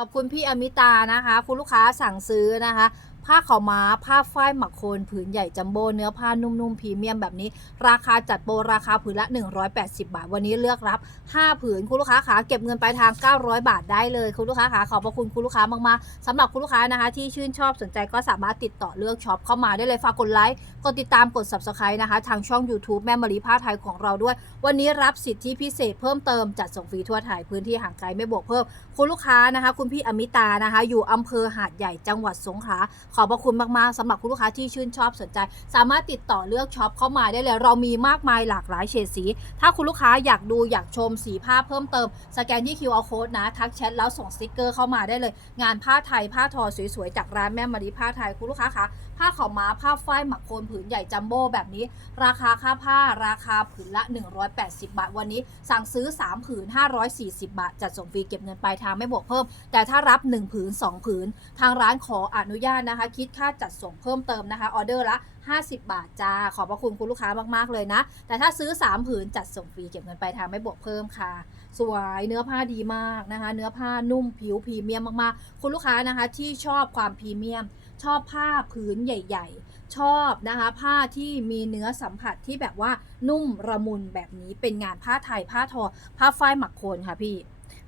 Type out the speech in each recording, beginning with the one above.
ขอบคุณพี่อมิตานะคะ คุณลูกค้าสั่งซื้อนะคะ ผ้าขาวม้า ผ้าฝ้ายหมักโคนผืนใหญ่จัมโบ้เนื้อผ้านุ่มๆพรีเมียมแบบนี้ ราคาจัดโปรราคาผืนละ 180 บาท วันนี้เลือกรับ 5 ผืนคุณลูกค้าขาเก็บเงินปลายทาง 900 บาทได้เลยคุณลูกค้าขาขอบพระคุณคุณลูกค้ามากๆสำหรับคุณลูกค้านะคะ ที่ชื่นชอบสนใจก็สามารถติดต่อเลือกช็อปเข้ามาได้เลยฝากกดไลค์กดติดตามกด subscribe นะคะ ทางช่อง YouTube แม่มารีผ้าไทยของเราด้วย วันนี้รับสิทธิพิเศษเพิ่มเติมจัดส่งฟรีทั่วไทยพื้นที่ห่างไกลไม่บวกเพิ่มคุณลูกค้านะคะ คุณพี่อมิตานะคะ อยู่อำเภอหาดใหญ่จังหวัดสงขลาขอบพระคุณมากๆสำหรับคุณลูกค้าที่ชื่นชอบสนใจ สามารถติดต่อเลือกช็อปเข้ามาได้เลย เรามีมากมายหลากหลายเฉดสี ถ้าคุณลูกค้าอยากดูอยากชมสีผ้าเพิ่มเติม สแกนที่ QR code นะ ทักแชทแล้วส่งสติกเกอร์เข้ามาได้เลย งานผ้าไทยผ้าทอสวยๆจากร้านแม่มารีผ้าไทยคุณลูกค้าคะผ้าขาวม้าผ้าฝ้ายหมักโคนผืนใหญ่จัมโบ้แบบนี้ ราคาค่าผ้าราคาผืนละ 180 บาท วันนี้ สั่งซื้อ 3 ผืน 540 บาท จัดส่งฟรีเก็บเงินปลายทางไม่บวกเพิ่ม แต่ถ้ารับ 1 ผืน 2 ผืน ทางร้านขออนุญาตนะคะ คิดค่าจัดส่งเพิ่มเติมนะคะออเดอร์ละ 50 บาทจ้าขอบพระคุณคุณลูกค้ามากๆเลยนะ แต่ถ้าซื้อ 3 ผืนจัดส่งฟรีเก็บเงินปลายทางไม่บวกเพิ่มค่ะสวยเนื้อผ้าดีมากนะคะ เนื้อผ้านุ่มผิวพรีเมียมมากๆ คุณลูกค้านะคะที่ชอบความพรีเมียม ชอบผ้าผืนใหญ่ ๆ ชอบนะคะผ้าที่มีเนื้อสัมผัสที่แบบว่านุ่มระมุนแบบนี้เป็นงานผ้าไทยผ้าทอ ผ้าฝ้ายหมักโคนค่ะพี่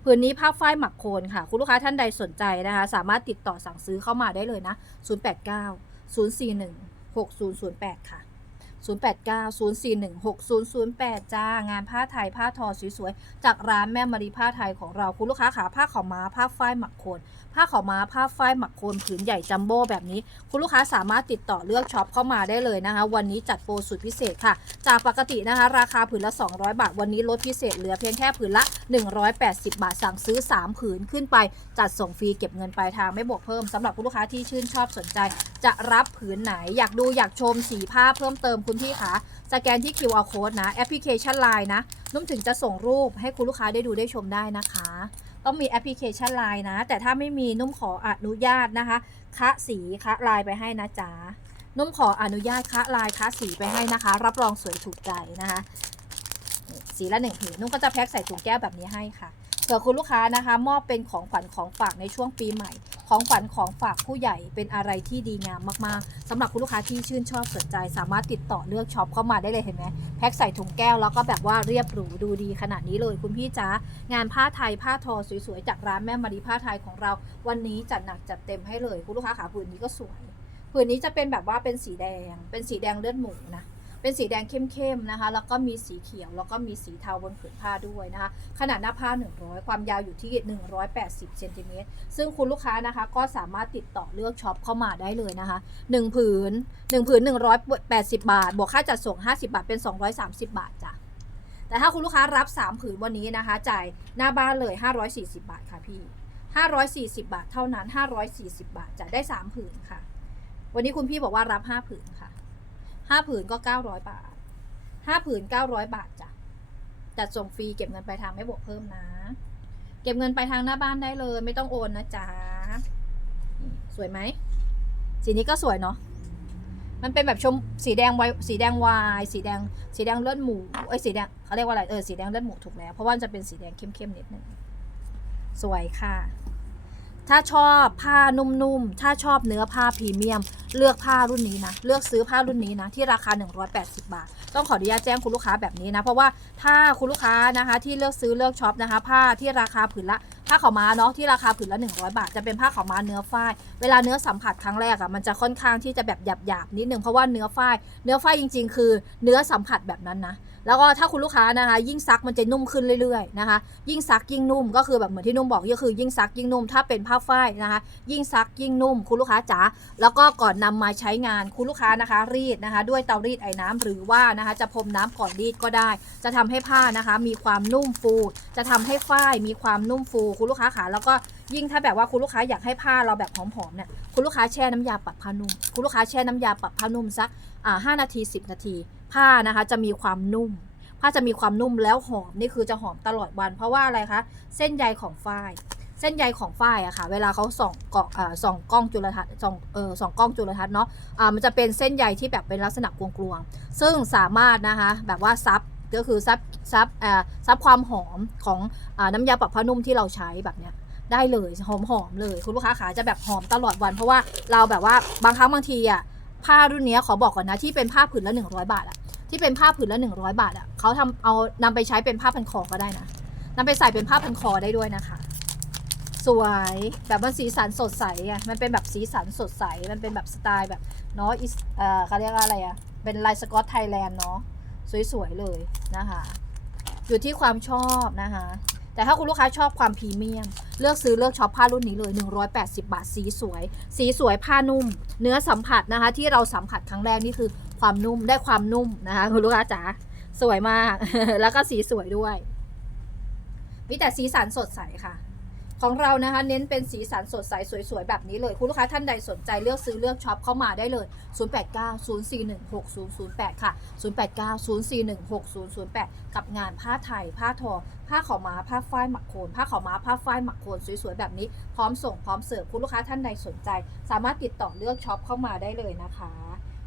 ผืนนี้ผ้าฝ้ายหมักโคนค่ะ คุณลูกค้าท่านใดสนใจนะคะ สามารถติดต่อสั่งซื้อเข้ามาได้เลยนะ 089 041 6008 ค่ะ 089 041 6008 จ้างานผ้าไทยผ้าทอสวยๆ จากร้านแม่มารีผ้าไทยของเราคุณลูกค้าขาผ้าขาวม้าผ้าฝ้ายหมักโคนผ้าขาวม้าผ้าฝ้ายหมักโคนผืนใหญ่จัมโบ้แบบนี้ คุณลูกค้าสามารถติดต่อเลือกช็อปเข้ามาได้เลยนะคะ วันนี้จัดโปรสุดพิเศษค่ะ จากปกตินะคะ ราคาผืนละ 200 บาท วันนี้ลดพิเศษเหลือเพียงแค่ผืนละ 180 บาทสั่งซื้อ 3 ผืนขึ้นไป จัดส่งฟรีเก็บเงินปลายทางไม่บวกเพิ่มสำหรับคุณลูกค้าที่ชื่นชอบสนใจ จะรับผืนไหนอยากดูอยากชมสีผ้าเพิ่มเติมคุณพี่คะสแกนที่ QR code นะแอปพลิเคชัน Line นะนุ่มถึงจะส่งรูปให้คุณลูกค้าได้ดูได้ชมได้นะคะ ต้องมีแอปพลิเคชัน Line นะ แต่ถ้าไม่มีนุ่มขออนุญาตนะคะ คะสีคะลายไปให้นะจ๊ะนุ่มขออนุญาตคะลายคะสีไปให้นะคะ รับรองสวยถูกใจนะคะ สีละหนึ่งผืนนุ่มก็จะแพ็คใส่ถุงแก้วแบบนี้ให้ค่ะเผื่อคุณลูกค้านะคะ มอบเป็นของขวัญของฝากในช่วงปีใหม่ ของขวัญของฝากผู้ใหญ่เป็นอะไรที่ดีงามมากๆสำหรับคุณลูกค้าที่ชื่นชอบสนใจ สามารถติดต่อเลือกช็อปเข้ามาได้เลยเห็นไหมแพ็คใส่ถุงแก้วแล้วก็แบบว่าเรียบหรูดูดีขนาดนี้เลยคุณพี่จ๋างานผ้าไทยผ้าทอสวยๆจากร้านแม่มารีผ้าไทยของเรา วันนี้จัดหนักจัดเต็มให้เลย คุณลูกค้าขาผืนนี้ก็สวย ผืนนี้จะเป็นแบบว่าเป็นสีแดง เป็นสีแดงเลือดหมูนะ เป็นสีแดงเข้มๆนะคะ แล้วก็มีสีเขียว แล้วก็มีสีเทาบนผืนผ้าด้วยนะคะ ขนาดหน้าผ้า 100 ความยาวอยู่ที่ 180เซนติเมตรซึ่งคุณลูกค้านะคะก็สามารถติดต่อเลือกช็อปเข้ามาได้เลยนะคะ 1 ผืน 1 ผืน 180 บาท บวกค่าจัดส่ง 50 บาท เป็น 230 บาทจ้ะแต่ถ้าคุณลูกค้ารับ 3 ผืนวันนี้นะคะ จ่ายหน้าบ้านเลย 540 บาทค่ะพี่ 540 บาทเท่านั้น 540 บาทจะได้ 3 ผืนค่ะ วันนี้คุณพี่บอกว่ารับ 5 ผืนค่ะ 5ผืนก็900บาท5ผืน900บาทจ้ะจัดส่งฟรีเก็บเงินปลายทางไม่บวกเพิ่มนะ เก็บเงินปลายทางหน้าบ้านได้เลย ไม่ต้องโอนนะจ๊ะสวยไหมสีนี้ก็สวยเนาะมันเป็นแบบชมสีแดงไวสีแดงวายสีแดงสีแดงเลือดหมูเอ้ยสีแดงเขาเรียกว่าอะไรเออสีแดงเลือดหมูถูกแล้วเพราะว่ามันจะเป็นสีแดงเข้มๆนิดนึงสวยค่ะ ถ้าชอบผ้านุ่มๆ ถ้าชอบเนื้อผ้าพรีเมียม เลือกผ้ารุ่นนี้นะ เลือกซื้อผ้ารุ่นนี้นะ ที่ราคา 180 บาท ต้องขออนุญาตแจ้งคุณลูกค้าแบบนี้นะ เพราะว่าถ้าคุณลูกค้านะคะ ที่เลือกซื้อเลือกช็อปนะคะ ผ้าที่ราคาผืนละผ้าขาวม้าเนาะที่ราคาผืนละ 100 บาท จะเป็นผ้าขาวม้าเนื้อฝ้ายเวลาเนื้อสัมผัสครั้งแรกอะ่ะมันจะค่อนข้างที่จะแบบหยาบๆนิดนึงเพราะว่าเนื้อฝ้ายเนื้อฝ้ายจริง ๆ คือ เนื้อสัมผัสแบบนั้นนะ แล้วก็ถ้าคุณลูกค้านะคะ ยิ่งซักมันจะนุ่มขึ้นเรื่อยๆนะคะ ยิ่งซักยิ่งนุ่มก็คือแบบเหมือนที่นุ่มบอกก็คือ ยิ่งซักยิ่งนุ่มถ้าเป็นผ้าฝ้ายนะคะ ยิ่งซักยิ่งนุ่มคุณลูกค้าจ๋าแล้วก็ก่อนนำมาใช้งานคุณลูกค้านะคะ รีดนะคะ ด้วยเตารีดไอ้น้ำหรือว่านะคะ จะพรมน้ำก่อนรีดก็ได้ จะทำให้ผ้านะคะ มีความนุ่มฟู จะทำให้ฝ้ายมีความนุ่มฟู คุณลูกค้าขาแล้วก็ยิ่งถ้าแบบว่าคุณลูกค้าอยากให้ผ้าเราแบบหอมๆเนี่ยคุณลูกค้าแช่น้ำยาปรับผ้านุ่มคุณลูกค้าแช่น้ำยาปรับผ้านุ่มสักอ่าห้านาที 10 นาที ผ้านะคะจะมีความนุ่ม ผ้าจะมีความนุ่มแล้วหอมนี่คือจะหอมตลอดวัน เพราะว่าอะไรคะเส้นใยของฝ้ายเส้นใยของฝ้ายอะค่ะ เวลาเขาส่องเกาะอ่าส่องกล้องจุลทรรศน์ส่องเออส่องกล้องจุลทรรศน์เนาะอ่ามันจะเป็นเส้นใยที่แบบเป็นลักษณะกลวงๆซึ่งสามารถนะคะแบบว่าซับก็คือซับซับอ่าซับความหอมของอ่าน้ำยาปรับผ้านุ่มที่เราใช้แบบเนี้ยได้เลยหอมหอมๆเลย คุณลูกค้าขาจะแบบหอมตลอดวัน เพราะว่าเราแบบว่าบางครั้งบางทีอะ ผ้ารุ่นนี้ขอบอกก่อนนะที่เป็นผ้าผืนละ 100 บาทอะที่เป็นผ้าผืนละ 100 บาทอะเขาทำเอานำไปใช้เป็นผ้าพันคอก็ได้นะนำไปใส่เป็นผ้าพันคอได้ด้วยนะคะ สวยแบบมันสีสันสดใสอะมันเป็นแบบสีสันสดใสมันเป็นแบบสไตล์แบบเนาะอิสเอ่อเขาเรียกว่าอะไรอะเป็นลายสกอตไทยแลนด์เนาะสวยๆเลยนะคะอยู่ที่ความชอบนะคะ แต่ถ้าคุณลูกค้าชอบความพรีเมียม เลือกซื้อเลือกช็อปผ้ารุ่นนี้เลย 180 บาท สีสวย สีสวยผ้านุ่ม เนื้อสัมผัสนะคะ ที่เราสัมผัสครั้งแรกนี่คือความนุ่มได้ความนุ่มนะคะ คุณลูกค้าจ๋าสวยมาก แล้วก็สีสวยด้วย มีแต่สีสันสดใสค่ะ ของเรานะคะเน้นเป็นสีสันสดใสสวยๆ แบบนี้เลย คุณลูกค้าท่านใดสนใจเลือกซื้อเลือกช็อปเข้ามาได้เลย 0890416008 ค่ะ 0890416008 กับงานผ้าไทย ผ้าทอ ผ้าขาวม้าผ้าฝ้ายหมักโคนผ้าขาวม้าผ้าฝ้ายหมักโคนสวยๆ แบบนี้ พร้อมส่งพร้อมเสิร์ฟคุณลูกค้าท่านใดสนใจ สามารถติดต่อเลือกช็อปเข้ามาได้เลยนะคะ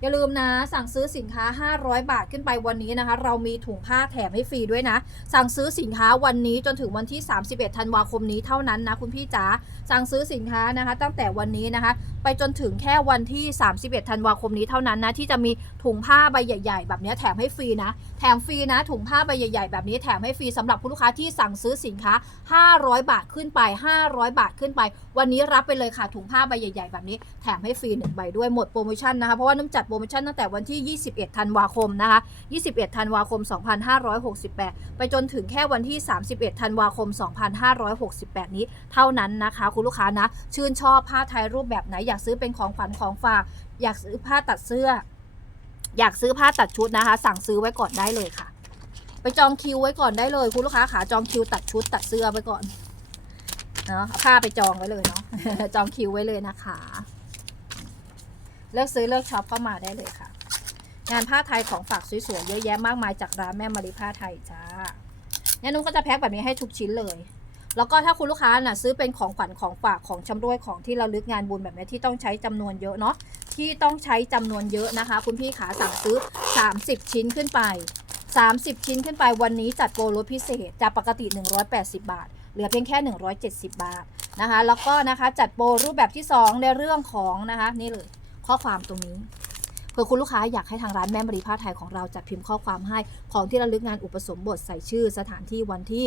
อย่าลืมนะ สั่งซื้อสินค้า 500 บาทขึ้นไปวันนี้นะคะ เรามีถุงผ้าแถมให้ฟรีด้วยนะ สั่งซื้อสินค้าวันนี้จนถึงวันที่ 31 ธันวาคมนี้เท่านั้นนะคุณพี่จ๋าสั่งซื้อสินค้านะคะ ตั้งแต่วันนี้นะคะ ไปจนถึงแค่วันที่ 31 ธันวาคมนี้เท่านั้นนะ ที่จะมีถุงผ้าใบใหญ่ๆ แบบนี้แถมให้ฟรีนะ แถมฟรีนะ ถุงผ้าใบใหญ่ๆ แบบนี้แถมให้ฟรีสำหรับผู้ลูกค้าที่สั่งซื้อสินค้า 500 บาทขึ้นไป 500 บาทขึ้นไป วันนี้รับไปเลยค่ะถุงผ้าใบใหญ่ ๆ แบบนี้แถมให้ฟรีหนึ่งใบด้วยหมดโปรโมชั่นนะคะเพราะว่าน้ำจัดโปรโมชั่นตั้งแต่วันที่ 21 ธันวาคมนะคะ 21 ธันวาคม 2568 ไปจนถึงแค่วันที่ 31 ธันวาคม 2568 นี้เท่านั้นนะคะ คุณลูกค้านะ ชื่นชอบผ้าไทยรูปแบบไหนอยากซื้อเป็นของขวัญของฝาก อยากซื้อผ้าตัดเสื้อ อยากซื้อผ้าตัดชุดนะคะ สั่งซื้อไว้ก่อนได้เลยค่ะ ไปจองคิวไว้ก่อนได้เลย คุณลูกค้าขาจองคิวตัดชุดตัดเสื้อไว้ก่อนเนาะผ้าไปจองไว้เลยเนาะจองคิวไว้เลยนะคะ เลือกซื้อเลือกช็อปเข้ามาได้เลยค่ะ งานผ้าไทยของฝากสวยๆเยอะแยะมากมายจากร้านแม่มาริผ้าไทยจ้าเนี่ยนุ่งก็จะแพ็คแบบนี้ให้ทุกชิ้นเลย แล้วก็ถ้าคุณลูกค้าน่ะซื้อเป็นของขวัญของฝากของชำร่วยของที่เระลึกงานบุญแบบนี้ที่ต้องใช้จำนวนเยอะเนาะที่ต้องใช้จำนวนเยอะนะคะ คุณพี่ขาสั่งซื้อ 30 ชิ้นขึ้นไป 30 ชิ้นขึ้นไปวันนี้จัดโปรลดพิเศษจากปกติ 180 บาท เหลือเพียงแค่ 170 บาทนะคะ แล้วก็นะคะจัดโปรรูปแบบที่ 2 ในเรื่องของนะคะนี่เลย ข้อความตรงนี้เผื่อคุณลูกค้าอยากให้ทางร้านแม่มรีผ้าไทยของเราจัดพิมพ์ข้อความให้ ของที่ระลึกงานอุปสมบทใส่ชื่อสถานที่วันที่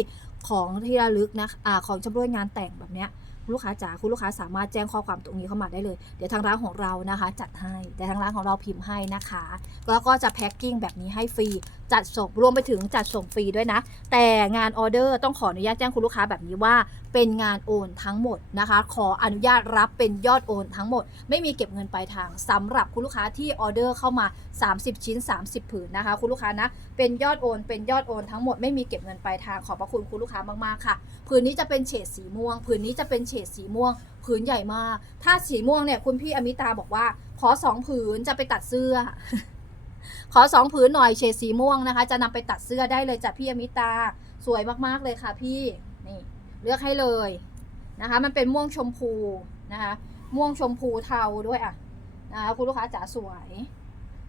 ของที่ระลึกนะอ่าของชำร่วยงานแต่งแบบเนี้ยลูกค้าจ๋าคุณลูกค้าสามารถแจ้งข้อความตรงนี้เข้ามาได้เลย เดี๋ยวทางร้านของเรานะคะ จัดให้ แต่ทางร้านของเราพิมพ์ให้นะคะ แล้วก็จะแพ็คกิ้งแบบนี้ให้ฟรี จัดส่งรวมไปถึงจัดส่งฟรีด้วยนะ แต่งานออเดอร์ต้องขออนุญาตแจ้งคุณลูกค้าแบบนี้ว่า เป็นงานโอนทั้งหมดนะคะ ขออนุญาตรับเป็นยอดโอนทั้งหมด ไม่มีเก็บเงินปลายทางสำหรับคุณลูกค้าที่ออเดอร์เข้ามา 30 ชิ้น 30 ผืนนะคะ คุณลูกค้านะ เป็นยอดโอน เป็นยอดโอนทั้งหมด ไม่มีเก็บเงินปลายทาง ขอบพระคุณคุณลูกค้ามากๆค่ะ ผืนนี้จะเป็นเฉดสีม่วง ผืนนี้จะเป็นเฉดสีม่วง ผืนใหญ่มาก ถ้าสีม่วงเนี่ยคุณพี่อมิตาบอกว่า ขอสองผืนจะไปตัดเสื้อขอสองผืนหน่อยเฉดสีม่วงนะคะ จะนำไปตัดเสื้อได้เลยจ้ะพี่อมิตา สวยมากๆเลยค่ะพี่ เลือกให้เลยนะคะ มันเป็นม่วงชมพูนะคะ ม่วงชมพูเทาด้วยอะนะคะคุณลูกค้าจ๋าสวย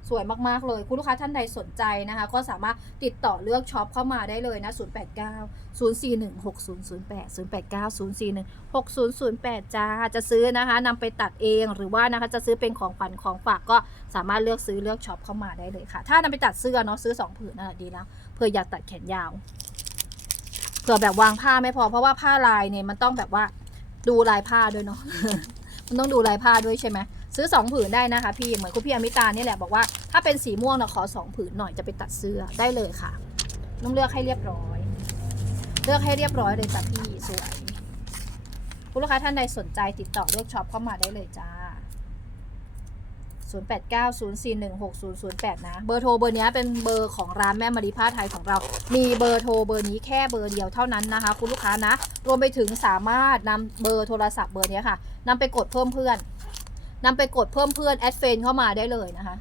สวยมาก ๆ เลย คุณลูกค้าท่านใดสนใจนะคะ ก็สามารถติดต่อเลือกช็อปเข้ามาได้เลยนะ 089 041 6008 089 041 6008 จ้า จะซื้อนะคะนำไปตัดเองหรือว่านะคะจะซื้อเป็นของขวัญของฝากก็สามารถเลือกซื้อเลือกช็อปเข้ามาได้เลยค่ะ ถ้านำไปตัดเสื้อเนาะซื้อ 2 ผืนน่ะดีแล้วเพื่ออยากตัดแขนยาว เผื่อแบบวางผ้าไม่พอเพราะว่าผ้าลายเนี่ยมันต้องแบบว่าดูลายผ้าด้วยเนาะมันต้องดูลายผ้าด้วยใช่ไหมซื้อสองผืนได้นะคะพี่เหมือนคุณพี่อมิตานี่แหละบอกว่าถ้าเป็นสีม่วงเนะขอสองผืนหน่อยจะไปตัดเสื้อได้เลยค่ะต้องเลือกให้เรียบร้อย เลือกให้เรียบร้อยเลยจ้ะพี่สวยคุณลูกค้าท่านใดสนใจติดต่อเลือกช็อปเข้ามาได้เลยจ้า 0890416008 นะ เบอร์โทรเบอร์นี้เป็นเบอร์ของร้านแม่มารีผ้าไทยของเรา มีเบอร์โทรเบอร์นี้แค่เบอร์เดียวเท่านั้นนะคะ คุณลูกค้านะ รวมไปถึงสามารถนำเบอร์โทรศัพท์เบอร์นี้ค่ะนำไปกดเพิ่มเพื่อนนำไปกดเพิ่มเพื่อนแอดเฟนเข้ามาได้เลยนะคะ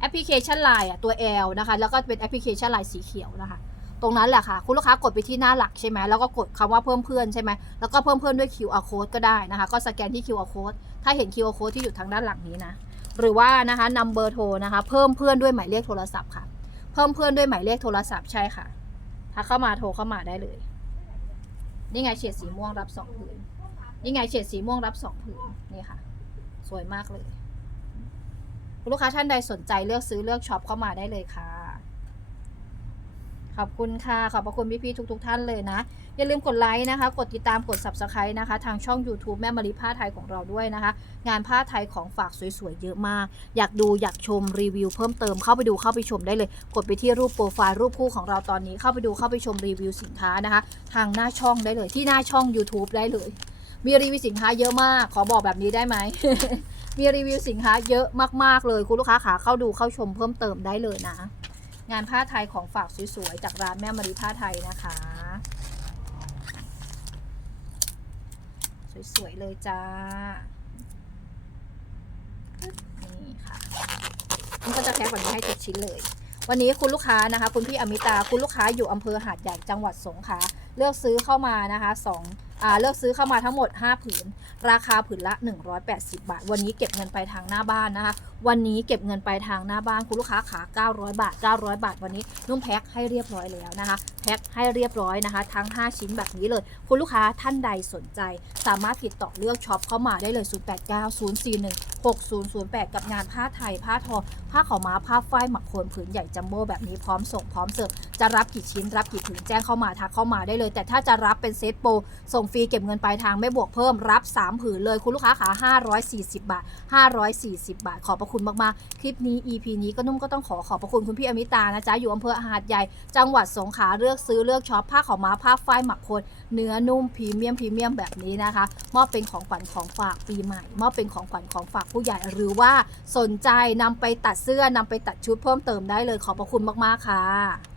แอปพลิเคชัน Line อะตัว L นะคะ แล้วก็เป็นแอปพลิเคชัน Line สีเขียวนะคะ ตรงนั้นแหละค่ะ คุณลูกค้ากดไปที่หน้าหลักใช่ไหมแล้วก็กดคำว่าเพิ่มเพื่อนใช่ไหมแล้วก็เพิ่มเพื่อนด้วย QR code ก็ได้นะคะ ก็สแกนที่ QR code ถ้าเห็น QR code ที่อยู่ทางด้านหลังนี้นะ หรือว่านะคะนำเบอร์โทรนะคะ เพิ่มเพื่อนด้วยหมายเลขโทรศัพท์ค่ะ เพิ่มเพื่อนด้วยหมายเลขโทรศัพท์ใช่ค่ะถ้าเข้ามาโทรเข้ามาได้เลย นี่ไงเฉดสีม่วงรับสองผืน นี่ไงเฉดสีม่วงรับสองผืน นี่ค่ะ สวยมากเลยคุณลูกค้าท่านใดสนใจเลือกซื้อเลือกช็อปเข้ามาได้เลยค่ะ ขอบคุณค่ะ ขอบพระคุณพี่ๆทุก ๆ ท่านเลยนะ อย่าลืมกดไลค์นะคะ กดติดตามกด subscribe นะคะ ทางช่อง YouTube แม่มาริผ้าไทยของเราด้วยนะคะ งานผ้าไทยของฝากสวยๆ เยอะมาก อยากดูอยากชมรีวิวเพิ่มเติมเข้าไปดูเข้าไปชมได้เลย กดไปที่รูปโปรไฟล์รูปคู่ของเราตอนนี้เข้าไปดูเข้าไปชมรีวิวสินค้านะคะ ทางหน้าช่องได้เลยที่หน้าช่อง YouTube ได้เลย มีรีวิวสินค้าเยอะมาก ขอบอกแบบนี้ได้ไหมมีรีวิวสินค้าเยอะมากๆเลยคุณลูกค้าขาเข้าดูเข้าชมเพิ่มเติมได้เลยนะ งานผ้าไทยของฝากสวยๆ จากร้านแม่มารีผ้าไทยนะคะ สวยๆ เลยจ้า นี่ค่ะมันก็จะแพ็คแบบนี้ให้ทุกชิ้นเลย วันนี้คุณลูกค้านะคะ คุณพี่อมิตา คุณลูกค้าอยู่อำเภอหาดใหญ่จังหวัดสงขลา เลือกซื้อเข้ามานะคะสองอ่าเลือกซื้อเข้ามาทั้งหมด 5 ผืน ราคาผืนละ 180 บาท วันนี้เก็บเงินไปทางหน้าบ้านนะคะวันนี้เก็บเงินไปทางหน้าบ้านคุณลูกค้าขา 900 บาท 900 บาท วันนี้นุ่มแพ็คให้เรียบร้อยแล้วนะคะ แพ็คให้เรียบร้อยนะคะ ทั้ง 5 ชิ้นแบบนี้เลย คุณลูกค้าท่านใดสนใจ สามารถติดต่อเลือกช็อปเข้ามาได้เลย 089041 6008 กับงานผ้าไทย ผ้าทอ ผ้าขาวม้า ผ้าฝ้ายหมักโคนผืนใหญ่จัมโบ้แบบนี้พร้อมส่งพร้อมเสิร์ฟ จะรับกี่ชิ้นรับกี่ผืนแจ้งเข้ามาทักเข้ามาได้เลย แต่ถ้าจะรับเป็นเซตโปรส่งฟรีเก็บเงินปลายทางไม่บวกเพิ่มรับ 3 ผืนเลยคุณลูกค้าขา540 บาท 540 บาทขอบระคุณมากๆ คลิปนี้ EP นี้ก็นุ่มก็ต้องขอขอบพระคุณคุณพี่อมิตานะจ๊ะ อยู่อำเภอหาดใหญ่ จังหวัดสงขลาเลือกซื้อเลือกช็อปผ้าขาวม้าผ้าฝ้ายหมักโคนเนื้อนุ่มพรีเมียมพรีเมียมแบบนี้นะคะ มอบเป็นของขวัญของฝากปีใหม่ มอบเป็นของขวัญของฝากผู้ใหญ่หรือว่าสนใจนำไปตัดเสื้อนำไปตัดชุดเพิ่มเติมได้เลยขอบพระคุณมากๆค่ะ